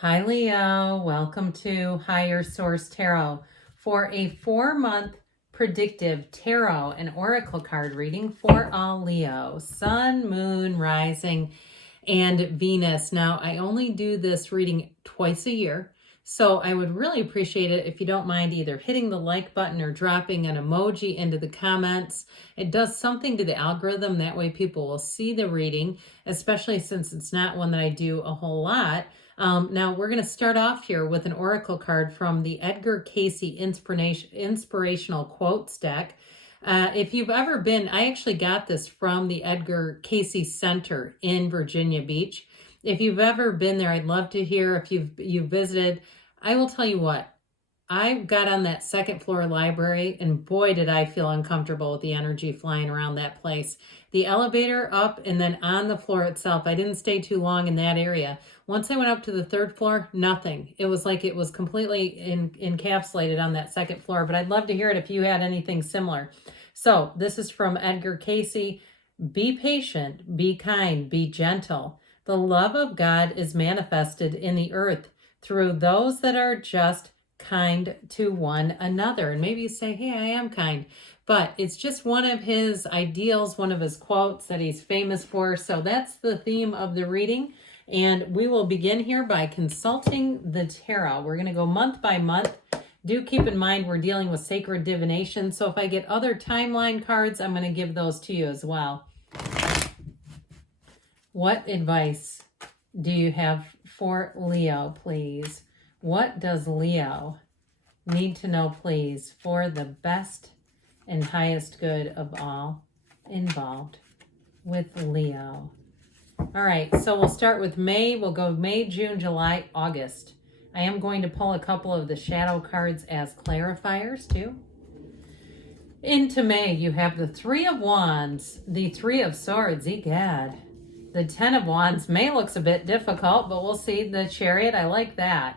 Hi, Leo. Welcome to Higher Source Tarot for a 4-month predictive tarot and oracle card reading for all Leo, Sun, Moon, Rising, and Venus. Now, I only do this reading twice a year, so I would really appreciate it if you don't mind either hitting the like button or dropping an emoji into the comments. It does something to the algorithm. That way people will see the reading, especially since it's not one that I do a whole lot. Now we're going to start off here with an oracle card from the Edgar Cayce Inspirational Quotes deck. If you've ever been, I actually got this from the Edgar Cayce Center in Virginia Beach. If you've ever been there, I'd love to hear if you've visited. I will tell you what, I got on that second floor library and boy, did I feel uncomfortable with the energy flying around that place. The elevator up and then on the floor itself, I didn't stay too long in that area. Once I went up to the third floor, nothing. It was like it was completely encapsulated on that second floor, but I'd love to hear it if you had anything similar. So this is from Edgar Cayce. Be patient, be kind, be gentle. The love of God is manifested in the earth through those that are just kind to one another. And maybe you say, hey, I am kind, but it's just one of his ideals, one of his quotes that he's famous for. So that's the theme of the reading. And we will begin here by consulting the tarot. We're going to go month by month. Do keep in mind we're dealing with sacred divination. So if I get other timeline cards, I'm going to give those to you as well. What advice do you have for Leo, please? What does Leo need to know, please, for the best and highest good of all involved with Leo? All right, so we'll start with May. We'll go May, June, July, August. I am going to pull a couple of the shadow cards as clarifiers, too. Into May, you have the Three of Wands, the Three of Swords, egad. The Ten of Wands. May looks a bit difficult, but we'll see. The Chariot, I like that.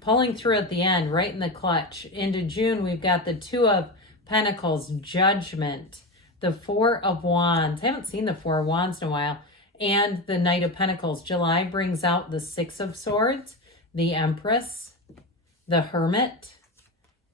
Pulling through at the end, right in the clutch. Into June, we've got the Two of Pentacles, Judgment, the Four of Wands. I haven't seen the Four of Wands in a while. And the Knight of Pentacles. July brings out the Six of Swords, the Empress, the Hermit,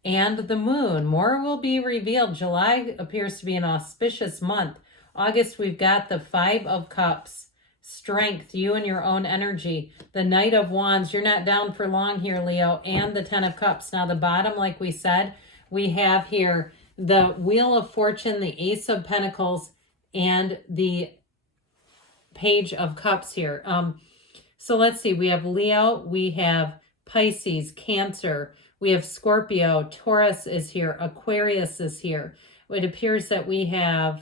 and the Moon. More will be revealed. July appears to be an auspicious month. August, we've got the Five of Cups. Strength, you and your own energy. The Knight of Wands, you're not down for long here, Leo, and the Ten of Cups. Now the bottom, like we said, we have here the Wheel of Fortune, the Ace of Pentacles, and the Page of Cups here. So let's see, we have Leo, we have Pisces, Cancer, we have Scorpio, Taurus is here, Aquarius is here. It appears that we have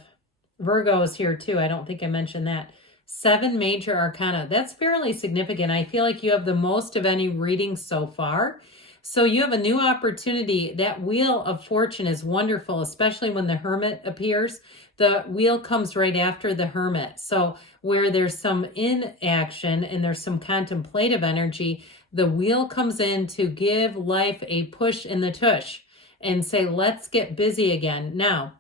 Virgo is here too. I don't think I mentioned that. 7 major arcana. That's fairly significant. I feel like you have the most of any reading so far. So you have a new opportunity. That Wheel of Fortune is wonderful, especially when the Hermit appears. The wheel comes right after the Hermit. So where there's some inaction and there's some contemplative energy, the wheel comes in to give life a push in the tush and say, let's get busy again. Now,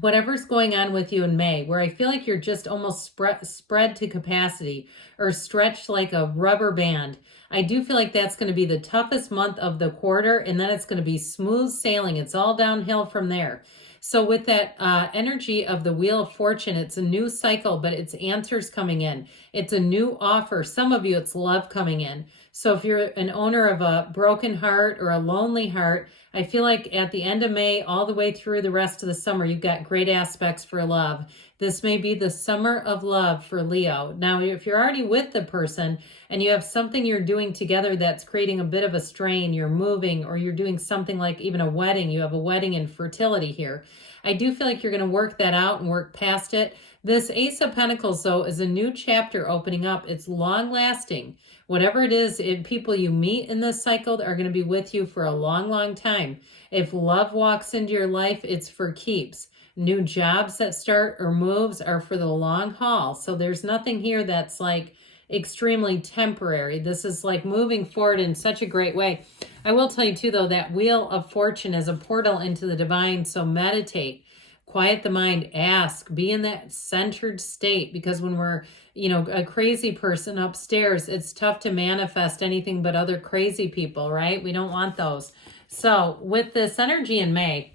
whatever's going on with you in May, where I feel like you're just almost spread to capacity or stretched like a rubber band, I do feel like that's going to be the toughest month of the quarter, and then it's going to be smooth sailing. It's all downhill from there. So with that energy of the Wheel of Fortune, it's a new cycle, but it's answers coming in. It's a new offer. Some of you, it's love coming in. So if you're an owner of a broken heart or a lonely heart, I feel like at the end of May, all the way through the rest of the summer, you've got great aspects for love. This may be the summer of love for Leo. Now, if you're already with the person and you have something you're doing together that's creating a bit of a strain, you're moving, or you're doing something like even a wedding, you have a wedding infertility here. I do feel like you're going to work that out and work past it. This Ace of Pentacles, though, is a new chapter opening up. It's long-lasting. Whatever it is, people you meet in this cycle are going to be with you for a long, long time. If love walks into your life, it's for keeps. New jobs that start or moves are for the long haul. So there's nothing here that's like extremely temporary. This is like moving forward in such a great way. I will tell you too, though, that Wheel of Fortune is a portal into the divine. So meditate. quiet the mind, ask, be in that centered state, because when we're, a crazy person upstairs, it's tough to manifest anything but other crazy people, right? We don't want those. So with this energy in May,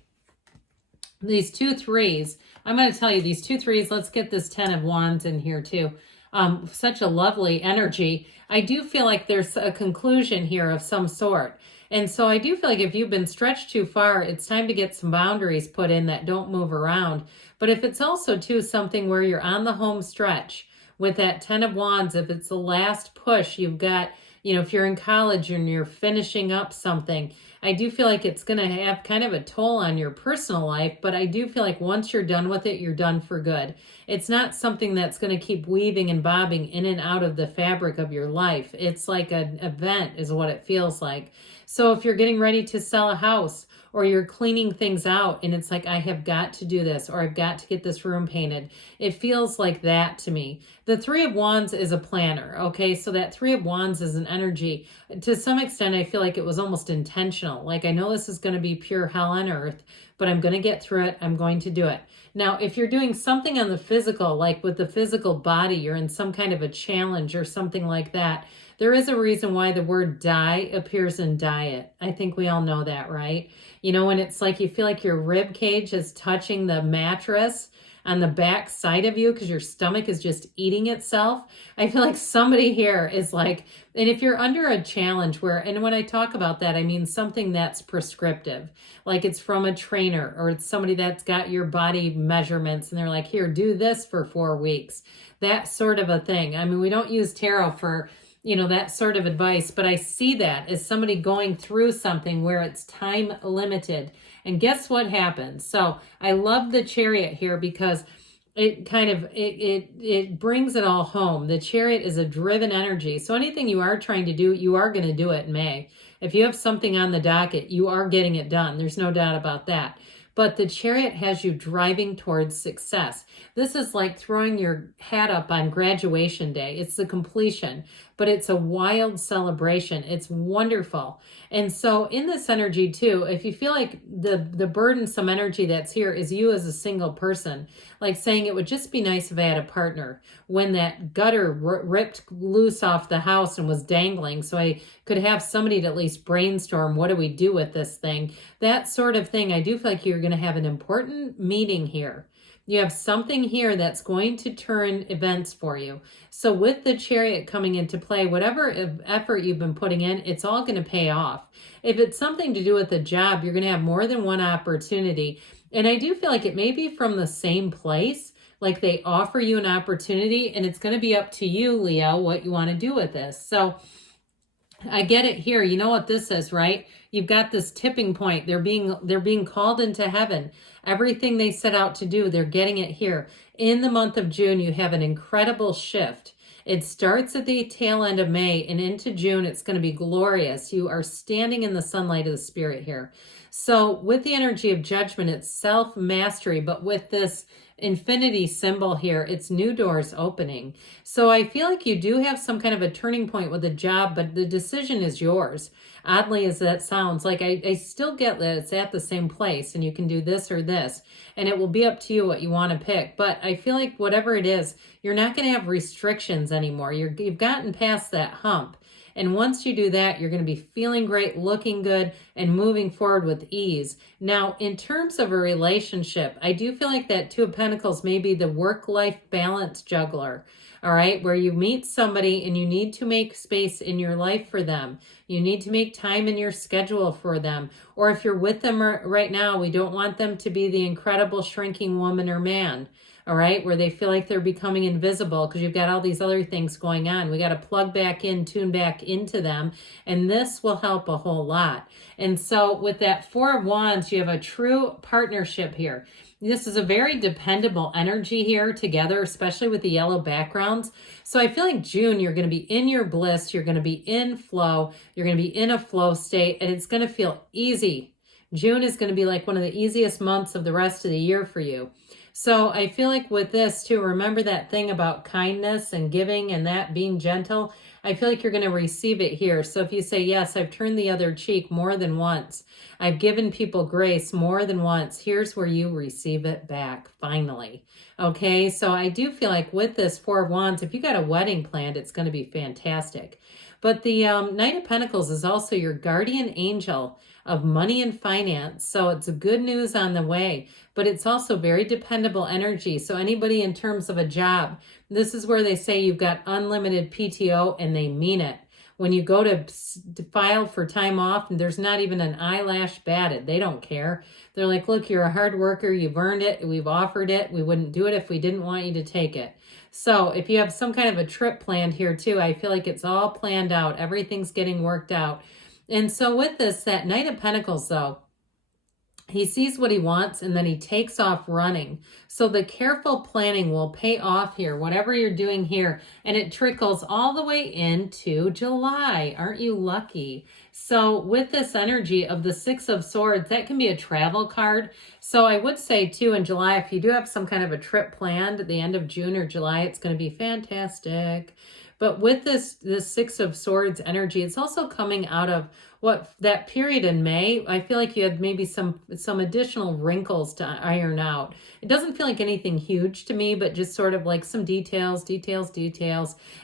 these 2 3s, I'm going to tell you these 2 3s, let's get this 10 of Wands in here too. Such a lovely energy. I do feel like there's a conclusion here of some sort. And so I do feel like if you've been stretched too far, it's time to get some boundaries put in that don't move around. But if it's also too something where you're on the home stretch with that 10 of Wands, if it's the last push you've got, if you're in college and you're finishing up something, I do feel like it's going to have kind of a toll on your personal life, but I do feel like once you're done with it, you're done for good. It's not something that's going to keep weaving and bobbing in and out of the fabric of your life. It's like an event is what it feels like. So if you're getting ready to sell a house, or you're cleaning things out and it's like, I have got to do this, or I've got to get this room painted. It feels like that to me. The 3 of Wands is a planner, okay? So that 3 of Wands is an energy. To some extent, I feel like it was almost intentional. Like, I know this is going to be pure hell on earth, but I'm going to get through it. I'm going to do it. Now, if you're doing something on the physical, like with the physical body, you're in some kind of a challenge or something like that, there is a reason why the word die appears in diet. I think we all know that, right? When it's like you feel like your rib cage is touching the mattress on the back side of you because your stomach is just eating itself. I feel like somebody here is like, and if you're under a challenge where, and when I talk about that, I mean something that's prescriptive, like it's from a trainer or it's somebody that's got your body measurements and they're like, here, do this for 4 weeks. That sort of a thing. I mean, we don't use tarot for that sort of advice, but I see that as somebody going through something where it's time limited. And guess what happens? So I love the Chariot here because it kind of, it brings it all home. The Chariot is a driven energy. So anything you are trying to do, you are going to do it in May. If you have something on the docket, you are getting it done. There's no doubt about that. But the Chariot has you driving towards success. This is like throwing your hat up on graduation day. It's the completion, but it's a wild celebration. It's wonderful. And so in this energy too, if you feel like the burdensome energy that's here is you as a single person, like saying it would just be nice if I had a partner when that gutter ripped loose off the house and was dangling, so I could have somebody to at least brainstorm, what do we do with this thing? That sort of thing. I do feel like you're going to have an important meeting here. You have something here that's going to turn events for you. So with the Chariot coming into play, whatever effort you've been putting in, it's all going to pay off. If it's something to do with a job, you're going to have more than one opportunity. And I do feel like it may be from the same place, like they offer you an opportunity, and it's going to be up to you, Leo, what you want to do with this. So I get it here. You know what this is, right? You've got this tipping point. They're being called into heaven. Everything they set out to do, they're getting it here. In the month of June, you have an incredible shift. It starts at the tail end of May and into June, it's going to be glorious. You are standing in the sunlight of the spirit here. So with the energy of judgment, it's self-mastery, but with this infinity symbol here, it's new doors opening. So I feel like you do have some kind of a turning point with a job, but the decision is yours. Oddly as that sounds, like I still get that it's at the same place and you can do this or this, and it will be up to you what you want to pick. But I feel like whatever it is, you're not going to have restrictions anymore. You've gotten past that hump. And once you do that, you're going to be feeling great, looking good, and moving forward with ease. Now, in terms of a relationship, I do feel like that 2 of Pentacles may be the work-life balance juggler, all right, where you meet somebody and you need to make space in your life for them. You need to make time in your schedule for them. Or if you're with them right now, we don't want them to be the incredible shrinking woman or man. All right, where they feel like they're becoming invisible because you've got all these other things going on. We got to plug back in, tune back into them, and this will help a whole lot. And so with that 4 of Wands, you have a true partnership here. This is a very dependable energy here together, especially with the yellow backgrounds. So I feel like June, you're going to be in your bliss, you're going to be in flow, you're going to be in a flow state, and it's going to feel easy. June is going to be like one of the easiest months of the rest of the year for you. So I feel like with this too, remember that thing about kindness and giving and that being gentle. I feel like you're going to receive it here. So if you say, yes, I've turned the other cheek more than once, I've given people grace more than once, here's where you receive it back, finally. Okay, so I do feel like with this Four of Wands, if you got a wedding planned, it's going to be fantastic. But the Knight of Pentacles is also your guardian angel of money and finance. So it's good news on the way, but it's also very dependable energy. So anybody in terms of a job, this is where they say you've got unlimited PTO, and they mean it. When you go to file for time off, and there's not even an eyelash batted, they don't care. They're like, look, you're a hard worker, you've earned it, we've offered it, we wouldn't do it if we didn't want you to take it. So if you have some kind of a trip planned here too, I feel like it's all planned out, everything's getting worked out. And so with this, that Knight of Pentacles though, he sees what he wants and then he takes off running. So the careful planning will pay off here, whatever you're doing here, and it trickles all the way into July. Aren't you lucky? So with this energy of the Six of Swords, that can be a travel card. So I would say too, in July, if you do have some kind of a trip planned at the end of June or July, it's going to be fantastic. But with this Six of Swords energy, it's also coming out of what that period in May. I feel like you had maybe some additional wrinkles to iron out. It doesn't feel like anything huge to me, but just sort of like some details.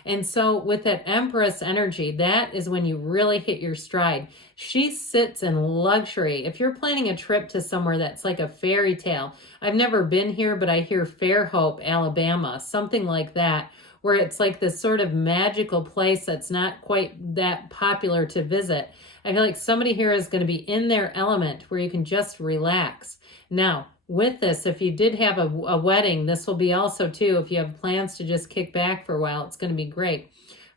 And so with that Empress energy, that is when you really hit your stride. She sits in luxury. If you're planning a trip to somewhere that's like a fairy tale, I've never been here, but I hear Fairhope, Alabama, something like that, where it's like this sort of magical place that's not quite that popular to visit. I feel like somebody here is going to be in their element where you can just relax. Now, with this, if you did have a wedding, this will be also too, if you have plans to just kick back for a while, it's going to be great.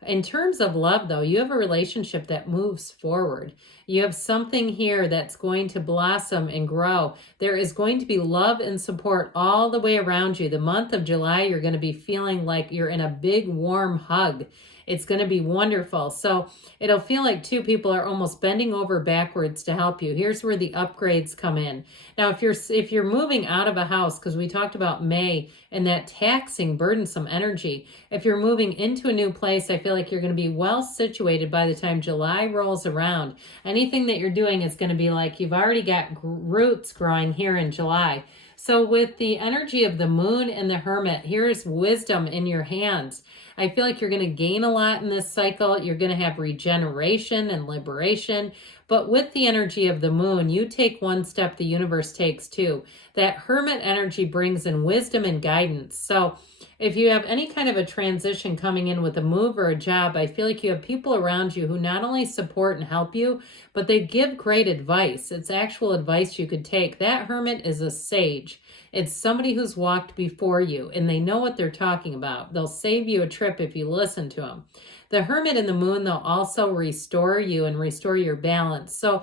In terms of love, though, you have a relationship that moves forward. You have something here that's going to blossom and grow. There is going to be love and support all the way around you. The month of July, you're going to be feeling like you're in a big, warm hug. It's going to be wonderful. So it'll feel like two people are almost bending over backwards to help you. Here's where the upgrades come in. Now, if you're moving out of a house, because we talked about May and that taxing, burdensome energy, if you're moving into a new place, I feel like you're going to be well situated by the time July rolls around. Anything that you're doing is going to be like you've already got roots growing here in July. So with the energy of the Moon and the Hermit, here's wisdom in your hands. I feel like you're going to gain a lot in this cycle. You're going to have regeneration and liberation. But with the energy of the Moon, you take one step, the universe takes two. That Hermit energy brings in wisdom and guidance. So if you have any kind of a transition coming in with a move or a job, I feel like you have people around you who not only support and help you, but they give great advice. It's actual advice you could take. That Hermit is a sage. It's somebody who's walked before you and they know what they're talking about. They'll save you a trip if you listen to them. The Hermit and the Moon, they'll also restore you and restore your balance. So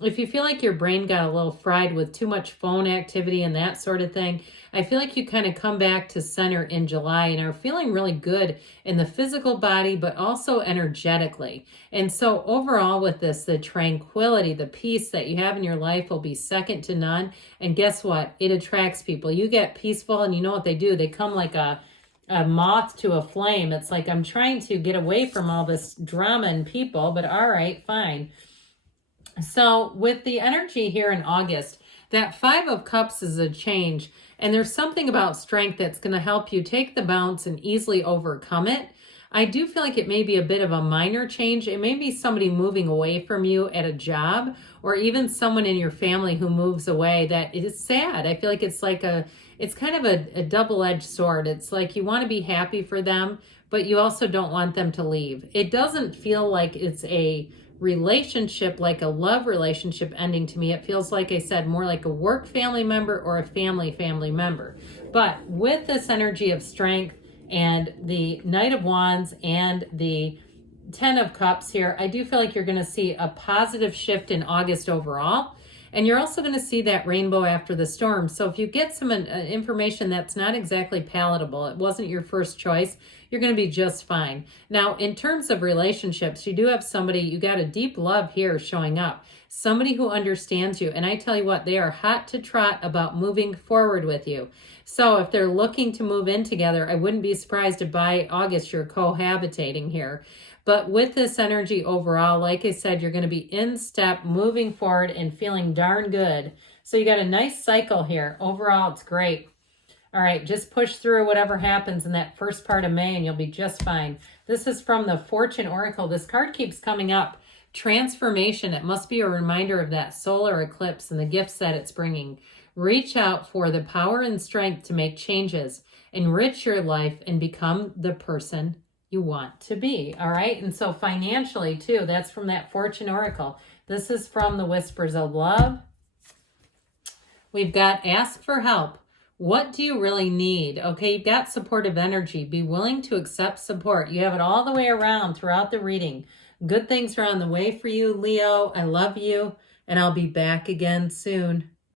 if you feel like your brain got a little fried with too much phone activity and that sort of thing, I feel like you kind of come back to center in July and are feeling really good in the physical body, but also energetically. And so overall with this, the tranquility, the peace that you have in your life will be second to none. And guess what? It attracts people. You get peaceful and you know what they do. They come like a moth to a flame. It's like, I'm trying to get away from all this drama and people, but all right, fine. So with the energy here in August, that Five of Cups is a change. And there's something about strength that's going to help you take the bounce and easily overcome it. I do feel like it may be a bit of a minor change. It may be somebody moving away from you at a job, or even someone in your family who moves away. That it is sad. I feel like it's like it's kind of a double-edged sword. It's like you want to be happy for them, but you also don't want them to leave. It doesn't feel like it's a relationship, like a love relationship ending to me. It feels, like I said, more like a work family member or a family member. But with this energy of strength and the Knight of Wands and the Ten of Cups here, I do feel like you're going to see a positive shift in August overall. And you're also going to see that rainbow after the storm. So if you get some information that's not exactly palatable, it wasn't your first choice, you're going to be just fine. Now, in terms of relationships, you do have somebody, you got a deep love here showing up. Somebody who understands you. And I tell you what, they are hot to trot about moving forward with you. So if they're looking to move in together, I wouldn't be surprised if by August you're cohabitating here. But with this energy overall, like I said, you're going to be in step, moving forward, and feeling darn good. So you got a nice cycle here. Overall, it's great. All right, just push through whatever happens in that first part of May and you'll be just fine. This is from the Fortune Oracle. This card keeps coming up. Transformation. It must be a reminder of that solar eclipse and the gifts that it's bringing. Reach out for the power and strength to make changes. Enrich your life and become the person you want to be. All right, and so financially too, that's from that Fortune Oracle. This is from the Whispers of Love. We've got ask for help. What do you really need? Okay, you've got supportive energy. Be willing to accept support. You have it all the way around throughout the reading. Good things are on the way for you, Leo. I love you, and I'll be back again soon.